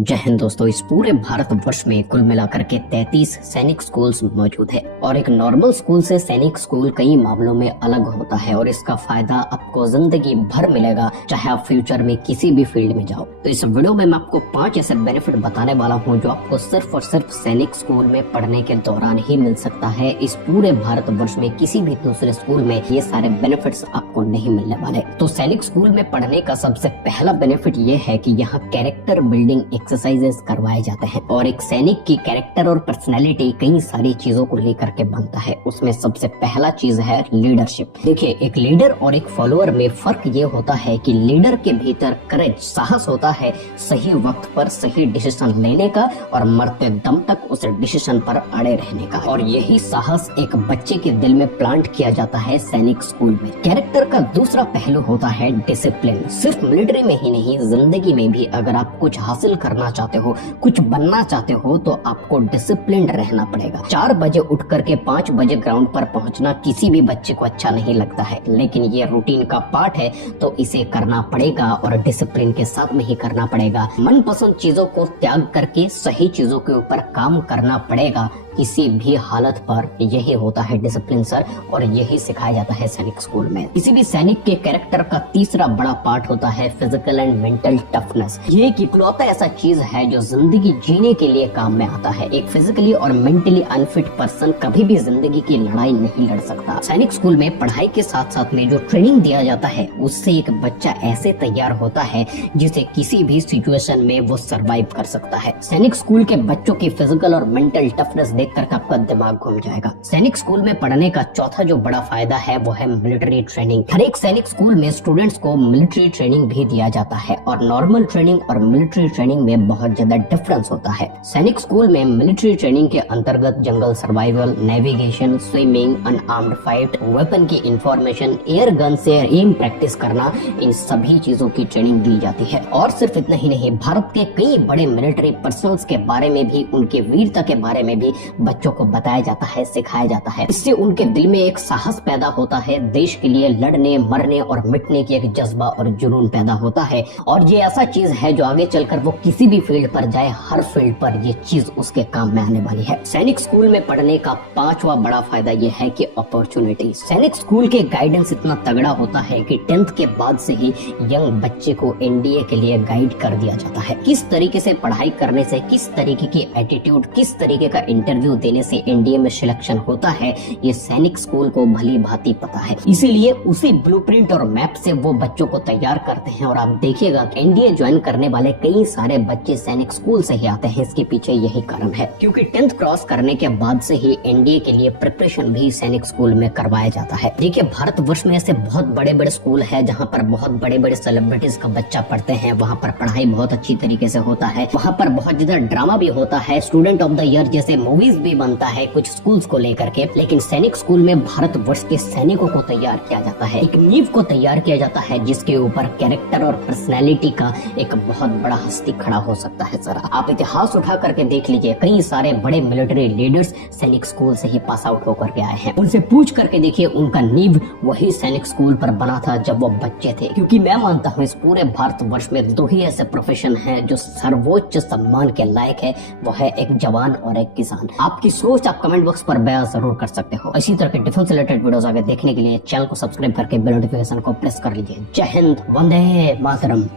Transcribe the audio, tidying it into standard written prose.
जय हिंद दोस्तों। इस पूरे भारतवर्ष में कुल मिलाकर के 33 सैनिक स्कूल्स मौजूद है और एक नॉर्मल स्कूल से सैनिक स्कूल कई मामलों में अलग होता है और इसका फायदा आपको जिंदगी भर मिलेगा, चाहे आप फ्यूचर में किसी भी फील्ड में जाओ। तो इस वीडियो में मैं आपको 5 ऐसे बेनिफिट बताने वाला हूँ जो आपको सिर्फ और सिर्फ सैनिक स्कूल में पढ़ने के दौरान ही मिल सकता है। इस पूरे भारतवर्ष में किसी भी दूसरे स्कूल में ये सारे बेनिफिट्स आपको नहीं मिलने वाले। तो सैनिक स्कूल में पढ़ने का सबसे पहला बेनिफिट ये है कि यहाँ कैरेक्टर बिल्डिंग एक्सरसाइजेस करवाए जाते हैं और एक सैनिक की कैरेक्टर और पर्सनैलिटी कई सारी चीजों को लेकर के बनता है। उसमें सबसे पहला चीज है लीडरशिप। देखिए, एक लीडर और एक फॉलोअर में फर्क ये होता है कि लीडर के भीतर करेज, साहस होता है सही वक्त पर सही डिसीजन लेने का और मरते दम तक उस डिसीजन पर अड़े रहने का। और यही साहस एक बच्चे के दिल में प्लांट किया जाता है सैनिक स्कूल में। कैरेक्टर का दूसरा पहलू होता है डिसिप्लिन। सिर्फ मिलिट्री में ही नहीं, जिंदगी में भी अगर आप कुछ हासिल करना चाहते हो, कुछ बनना चाहते हो, तो आपको डिसिप्लिन रहना पड़ेगा। 4 बजे उठ करके 5 बजे ग्राउंड पर पहुंचना किसी भी बच्चे को अच्छा नहीं लगता है, लेकिन ये रूटीन का पार्ट है तो इसे करना पड़ेगा और डिसिप्लिन के साथ में ही करना पड़ेगा। मनपसंद चीजों को त्याग करके सही चीजों के ऊपर काम करना पड़ेगा किसी भी हालत पर। यही होता है डिसिप्लिन सर, और यही सिखाया जाता है सैनिक स्कूल में। किसी भी सैनिक के कैरेक्टर का तीसरा बड़ा पार्ट होता है फिजिकल एंड मेंटल टफनेस। ये एक इकलौता ऐसा चीज है जो जिंदगी जीने के लिए काम में आता है। एक फिजिकली और मेंटली अनफिट पर्सन कभी भी जिंदगी की लड़ाई नहीं लड़ सकता। सैनिक स्कूल में पढ़ाई के साथ साथ में जो ट्रेनिंग दिया जाता है उससे एक बच्चा ऐसे तैयार होता है जिसे किसी भी सिचुएशन में वो सर्वाइव कर सकता है। सैनिक स्कूल के बच्चों की फिजिकल और मेंटल टफनेस देखकर आपका दिमाग घूम जाएगा। सैनिक स्कूल में पढ़ने का चौथा जो बड़ा फायदा है वो है मिलिट्री ट्रेनिंग। हर एक सैनिक स्कूल में स्टूडेंट्स को मिलिट्री ट्रेनिंग भी दिया जाता है और नॉर्मल ट्रेनिंग और मिलिट्री ट्रेनिंग में बहुत ज्यादा डिफरेंस होता है। सैनिक स्कूल में मिलिट्री ट्रेनिंग के अंतर्गत jungle survival, navigation, swimming, unarmed fight, weapon की इंफॉर्मेशन, एयर गन से एम प्रैक्टिस करना, इन सभी चीजों की ट्रेनिंग दी जाती है। और सिर्फ इतना ही नहीं, भारत के कई बड़े मिलिट्री पर्सनल्स के बारे में भी, उनके वीरता के बारे में भी बच्चों को बताया जाता है, सिखाया जाता है। इससे उनके दिल में एक साहस पैदा होता है, देश के लिए लड़ने, मरने और मिटने की एक जज्बा और जुनून पैदा होता है। और ये ऐसा चीज है जो आगे चलकर वो किसी भी फील्ड पर जाए, हर फील्ड पर ये चीज उसके काम में आने वाली है। सैनिक स्कूल में पढ़ने का 5वां बड़ा फायदा ये है कि अपॉर्चुनिटी। सैनिक स्कूल के गाइडेंस इतना तगड़ा होता है कि 10th के बाद से ही यंग बच्चे को एनडीए के लिए गाइड कर दिया जाता है। किस तरीके से पढ़ाई करने से, किस तरीके की एटीट्यूड, किस तरीके का इंटरव्यू देने से एनडीए में सिलेक्शन होता है, ये सैनिक स्कूल को भली भांति पता है। इसीलिए उसी ब्लूप्रिंट और मैप से वो बच्चों को तैयार करते हैं। और आप देखिएगा एनडीए ज्वाइन करने वाले कई सारे बच्चे सैनिक स्कूल से ही आते हैं। इसके पीछे यही कारण है, क्योंकि 10th क्रॉस करने के बाद से ही एनडीए के लिए प्रिपरेशन भी सैनिक स्कूल में करवाया जाता है। देखिए, भारतवर्ष में ऐसे बहुत बड़े बड़े स्कूल है जहाँ पर बहुत बड़े बड़े सेलिब्रिटीज का बच्चा पढ़ते हैं। वहाँ पर पढ़ाई बहुत अच्छी तरीके से होता है, वहाँ पर बहुत ज्यादा ड्रामा भी होता है, स्टूडेंट ऑफ द ईयर जैसे मूवीज भी बनता है कुछ स्कूल्स को लेकर के। लेकिन सैनिक स्कूल में भारतवर्ष के सैनिकों को तैयार किया जाता है, एक नींव को तैयार किया जाता है जिसके ऊपर कैरेक्टर और पर्सनैलिटी का एक बहुत बड़ा हस्ती खड़ा हो सकता है। सर, आप इतिहास उठा करके देख लीजिए, कई सारे बड़े मिलिट्री लीडर्स सैनिक स्कूल से ही पास आउट होकर के आए हैं। उनसे पूछ करके देखिए, उनका नींव वही सैनिक स्कूल पर बना था जब वो बच्चे थे। क्योंकि मैं मानता हूँ इस पूरे भारतवर्ष में 2 ही ऐसे प्रोफेशन है जो सर्वोच्च सम्मान के लायक है, वो है एक जवान और एक किसान। आपकी सोच आप कमेंट बॉक्स पर बयां जरूर कर सकते हो। इसी तरह के डिफेंस रिलेटेड वीडियोस आगे देखने के लिए चैनल को सब्सक्राइब करके बेल नोटिफिकेशन को प्रेस कर लीजिए। जय हिंद, वंदे मातरम।